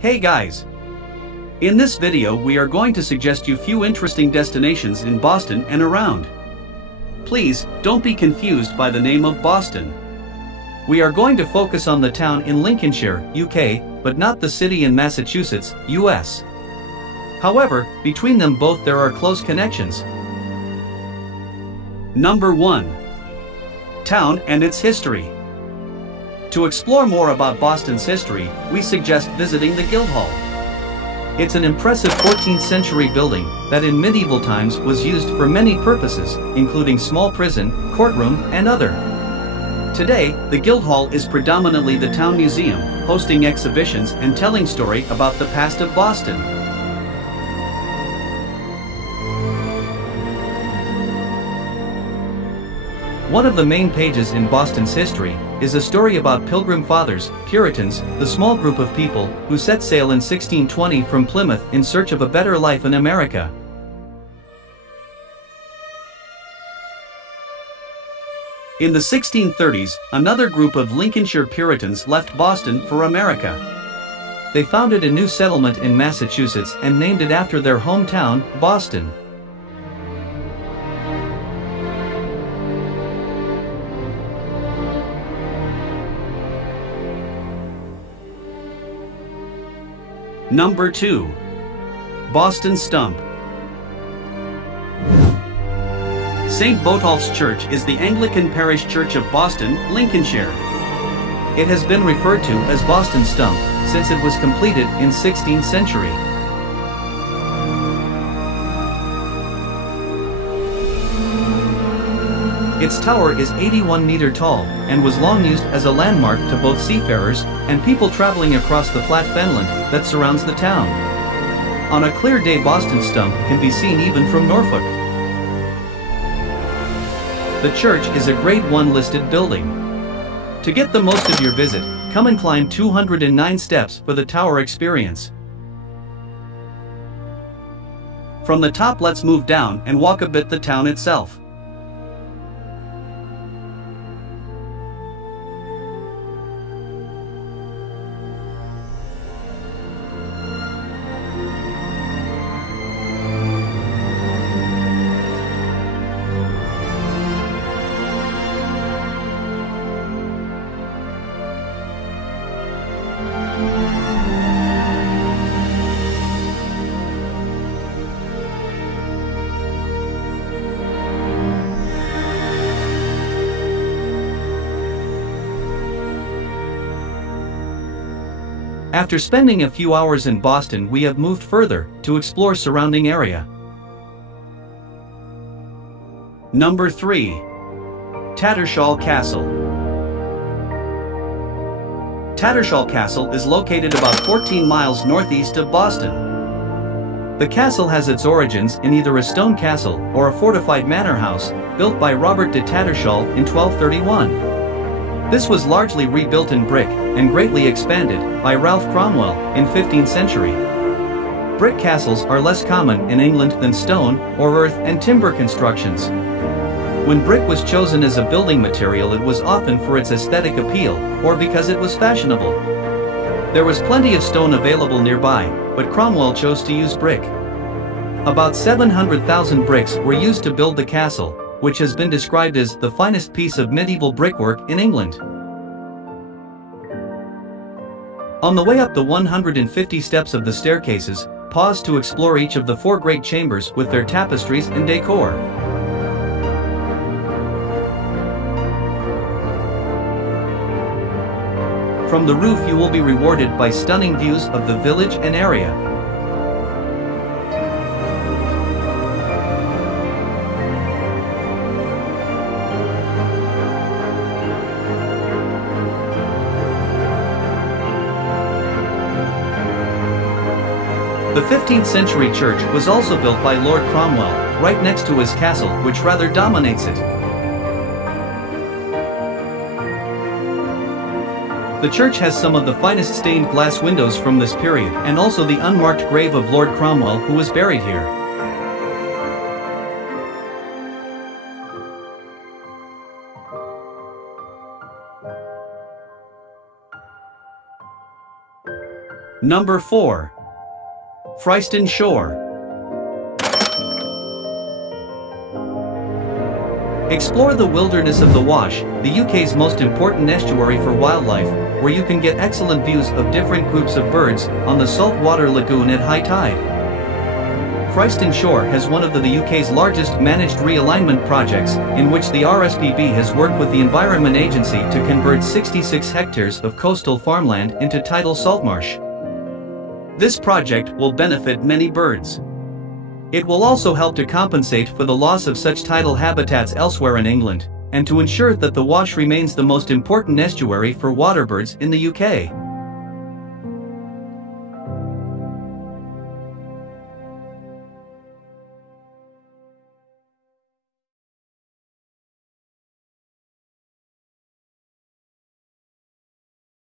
Hey guys! In this video we are going to suggest you few interesting destinations in Boston and around. Please, don't be confused by the name of Boston. We are going to focus on the town in Lincolnshire, UK, but not the city in Massachusetts, US. However, between them both there are close connections. Number 1. Town and its history. To explore more about Boston's history, we suggest visiting the Guildhall. It's an impressive 14th century building that in medieval times was used for many purposes, including small prison, courtroom, and other. Today, the Guildhall is predominantly the town museum, hosting exhibitions and telling story about the past of Boston. One of the main pages in Boston's history is a story about Pilgrim Fathers, Puritans, the small group of people who set sail in 1620 from Plymouth in search of a better life in America. In the 1630s, another group of Lincolnshire Puritans left Boston for America. They founded a new settlement in Massachusetts and named it after their hometown, Boston. Number 2. Boston Stump. St. Botolph's Church is the Anglican parish church of Boston, Lincolnshire. It has been referred to as Boston Stump since it was completed in 16th century. Its tower is 81 meter tall and was long used as a landmark to both seafarers and people traveling across the flat fenland that surrounds the town. On a clear day, Boston Stump can be seen even from Norfolk. The church is a Grade 1 listed building. To get the most of your visit, come and climb 209 steps for the tower experience. From the top, let's move down and walk a bit the town itself. After spending a few hours in Boston, we have moved further to explore surrounding area. Number 3. Tattershall Castle. Tattershall Castle is located about 14 miles northeast of Boston. The castle has its origins in either a stone castle or a fortified manor house, built by Robert de Tattershall in 1231. This was largely rebuilt in brick and greatly expanded by Ralph Cromwell in 15th century. Brick castles are less common in England than stone or earth and timber constructions. When brick was chosen as a building material, it was often for its aesthetic appeal or because it was fashionable. There was plenty of stone available nearby, but Cromwell chose to use brick. About 700,000 bricks were used to build the castle, which has been described as the finest piece of medieval brickwork in England. On the way up the 150 steps of the staircases, pause to explore each of the 4 great chambers with their tapestries and decor. From the roof you will be rewarded by stunning views of the village and area. The 15th century church was also built by Lord Cromwell, right next to his castle, which rather dominates it. The church has some of the finest stained glass windows from this period and also the unmarked grave of Lord Cromwell, who was buried here. Number 4. Freiston Shore. Explore the wilderness of the Wash, the UK's most important estuary for wildlife, where you can get excellent views of different groups of birds on the saltwater lagoon at high tide. Freiston Shore has one of the UK's largest managed realignment projects, in which the RSPB has worked with the Environment Agency to convert 66 hectares of coastal farmland into tidal saltmarsh. This project will benefit many birds. It will also help to compensate for the loss of such tidal habitats elsewhere in England, and to ensure that the Wash remains the most important estuary for waterbirds in the UK.